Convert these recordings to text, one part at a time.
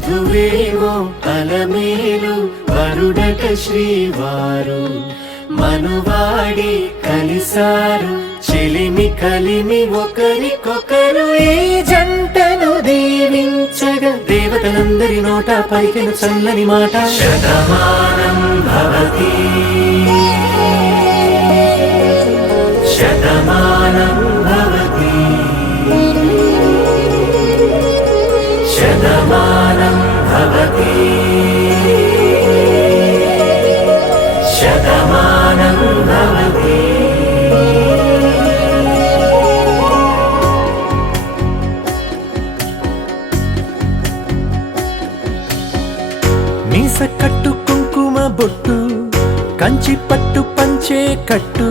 వధువేమో అలమేలు వరుడట శ్రీవారు మనువాడి కలిసారు చెలిమి కలిమి ఒకరికొకరు ఈ జంటను దీవించగా దేవతలందరి నోట పలికిన చల్లని మాట శతమానం భవతి శతమానం భవతి శతమానం భవతి శతమానం భవతి. మీస కట్టు కుంకుమ బొట్టు కంచి పట్టు పంచే కట్టు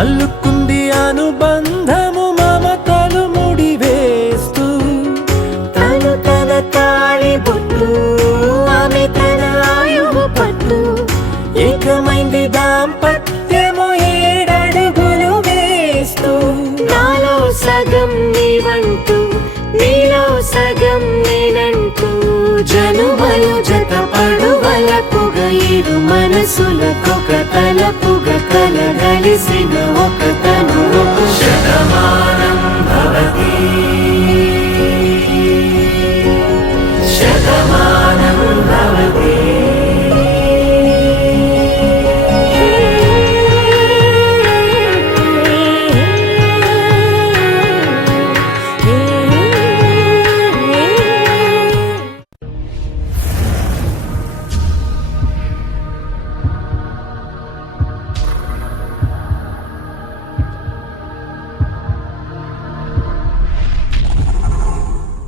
అల్లుకుంది అనుబంధము మమతలు ముడివేస్తూ తను తన తాళి బొట్టు ఆమె తన ఆయువు పట్టు ఏకమైంది దాంపత్యము 7 అడుగులు వేస్తూ నాలో సగం నీవంటూ నీలో సగం నేనంటూ జనుమలు జత పడువలపుగ ఇరు మనసులకొక తలపుగ కలగలిసిన ఒక తను శతమానం భవతి శతమానం